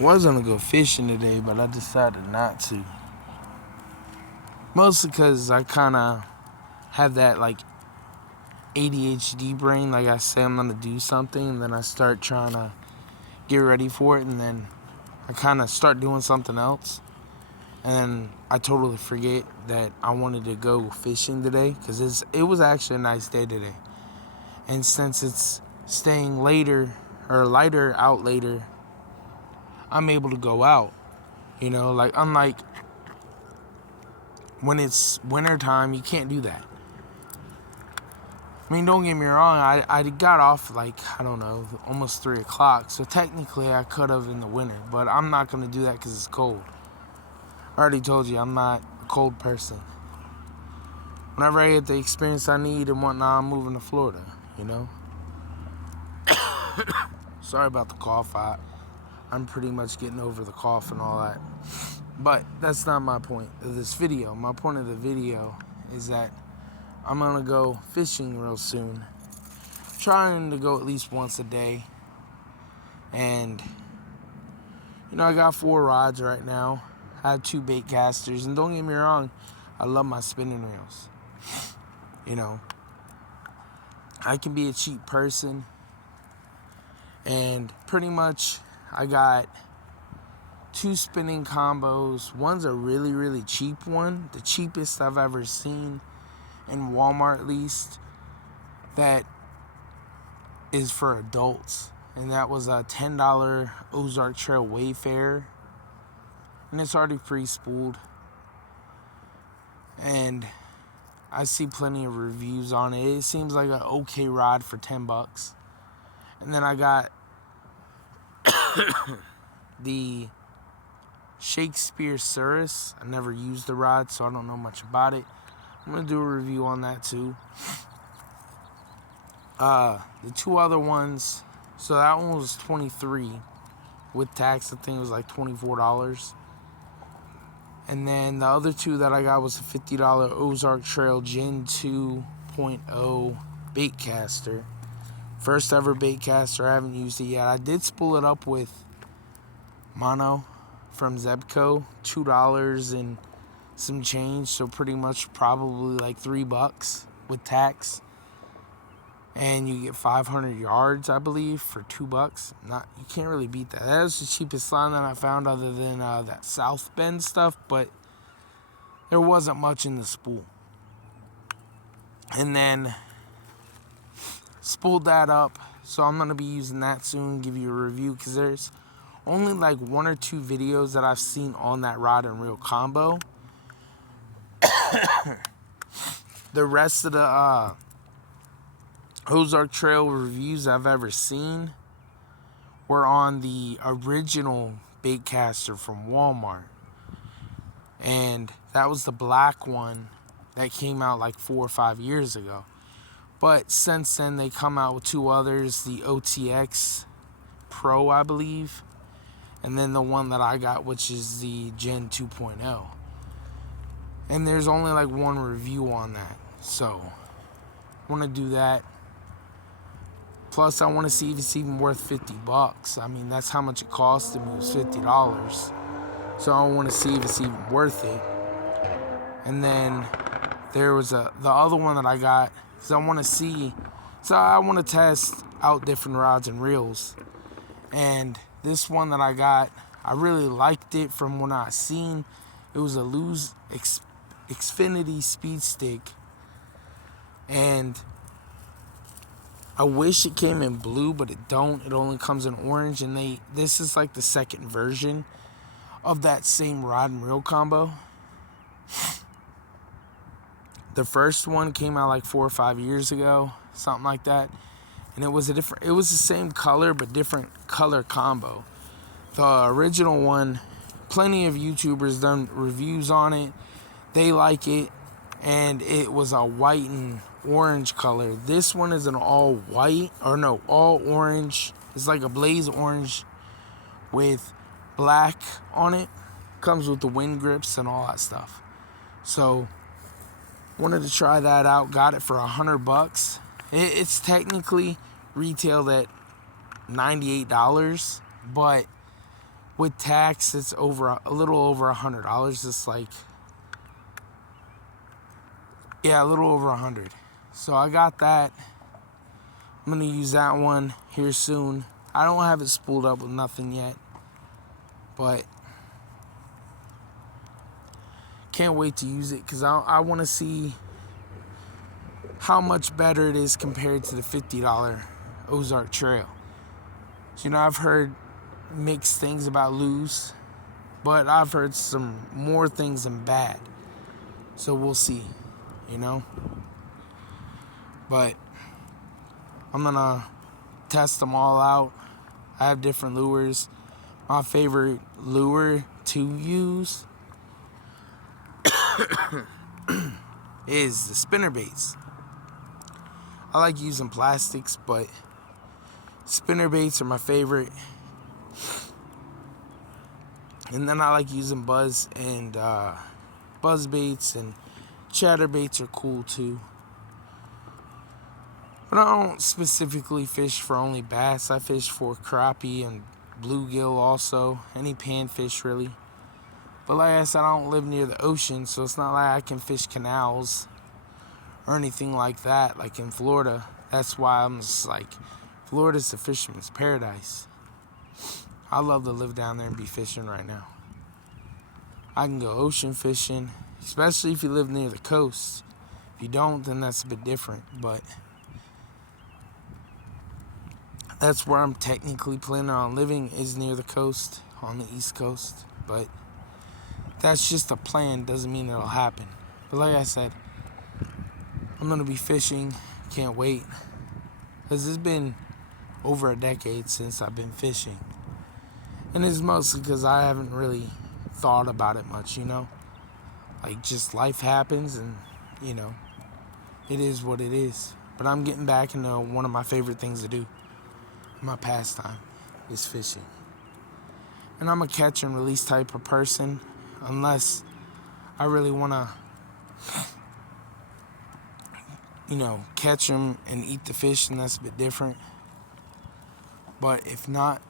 Was gonna go fishing today, but I decided not to. Mostly because I kind of have that like ADHD brain. Like I say I'm gonna do something, and then I start trying to get ready for it, and then I kind of start doing something else, and I totally forget that I wanted to go fishing today because it was actually a nice day today. And since it's staying later or lighter out later, I'm able to go out. Like unlike when it's winter time, you can't do that. I mean, don't get me wrong, I got off like, I don't know, almost 3 o'clock. So technically I could have in the winter, but I'm not going to do that because it's cold. I already told you, I'm not a cold person. Whenever I get the experience I need and whatnot, I'm moving to Florida, Sorry about the cough. I'm pretty much getting over the cough and all that. But that's not my point of this video. My point of the video is that I'm going to go fishing real soon. Trying to go at least once a day. And, I got 4 rods right now. I have 2 bait casters. And don't get me wrong, I love my spinning reels. I can be a cheap person. And pretty much I got 2 spinning combos. One's a really, really cheap one. The cheapest I've ever seen in Walmart, at least. That is for adults. And that was a $10 Ozark Trail Wayfarer. And it's already pre-spooled. And I see plenty of reviews on it. It seems like an okay rod for $10. And then I got the Shakespeare Cirrus. I never used the rod, so I don't know much about it. I'm going to do a review on that too. The 2 other ones, so that one was $23 with tax. I think it was like $24. And then the other 2 that I got was a $50 Ozark Trail Gen 2.0 bait caster. First ever bait caster. I haven't used it yet. I did spool it up with mono from Zebco, $2 and some change, so pretty much probably like $3 with tax. And you get 500 yards, I believe, for $2. You can't really beat that. That was the cheapest line that I found, other than that South Bend stuff, but there wasn't much in the spool. And then spooled that up, so I'm gonna be using that soon. Give you a review because there's only like 1 or 2 videos that I've seen on that rod and reel combo. The rest of the Ozark Trail reviews I've ever seen were on the original bait caster from Walmart. And that was the black one that came out like 4 or 5 years ago. But since then, they come out with 2 others, the OTX Pro, I believe, and then the one that I got, which is the Gen 2.0. And there's only like 1 review on that. So, I want to do that. Plus, I want to see if it's even worth $50. I mean, that's how much it cost me. It was $50. So, I want to see if it's even worth it. And then there was the other one that I got. So I want to see. So I want to test out different rods and reels. And this one that I got, I really liked it from what I seen. It was a Lew's Xfinity Speed Stick. And I wish it came in blue, but it don't. It only comes in orange. And this is like the second version of that same rod and reel combo. The first one came out like 4 or 5 years ago, something like that. And it was the same color, but different color combo. The original one, plenty of YouTubers done reviews on it. They like it. And it was a white and orange color. This one is an all white, all orange. It's like a blaze orange with black on it. Comes with the wind grips and all that stuff. So, wanted to try that out. Got it for $100. It's technically retailed at $98, but With tax, it's over a little over $100. It's like, yeah, a little over 100. So I got that. I'm gonna use that one here soon. I don't have it spooled up with nothing yet, but can't wait to use it because I want to see how much better it is compared to the $50 Ozark Trail. So, you know, I've heard mixed things about Lew's, but I've heard some more things than bad. So we'll see, you know. But I'm gonna test them all out. I have different lures. My favorite lure to use is the spinner baits. I like using plastics, but spinner baits are my favorite. And then I like using buzz and buzz baits, and chatter baits are cool too. But I don't specifically fish for only bass. I fish for crappie and bluegill also, any panfish really. But like I said, I don't live near the ocean, so it's not like I can fish canals or anything like that, like in Florida. That's why I'm just like, Florida's the fisherman's paradise. I love to live down there and be fishing right now. I can go ocean fishing, especially if you live near the coast. If you don't, then that's a bit different, but that's where I'm technically planning on living, is near the coast, on the East Coast. But that's just a plan, doesn't mean it'll happen. But like I said, I'm gonna be fishing, can't wait. Because it's been over a decade since I've been fishing. And it's mostly because I haven't really thought about it much, you know? Like, just life happens and, you know, it is what it is. But I'm getting back into one of my favorite things to do. My pastime is fishing. And I'm a catch and release type of person, unless I really want to, you know, catch them and eat the fish, and that's a bit different. But if not,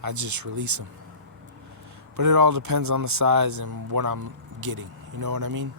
I just release them. But it all depends on the size and what I'm getting, you know what I mean?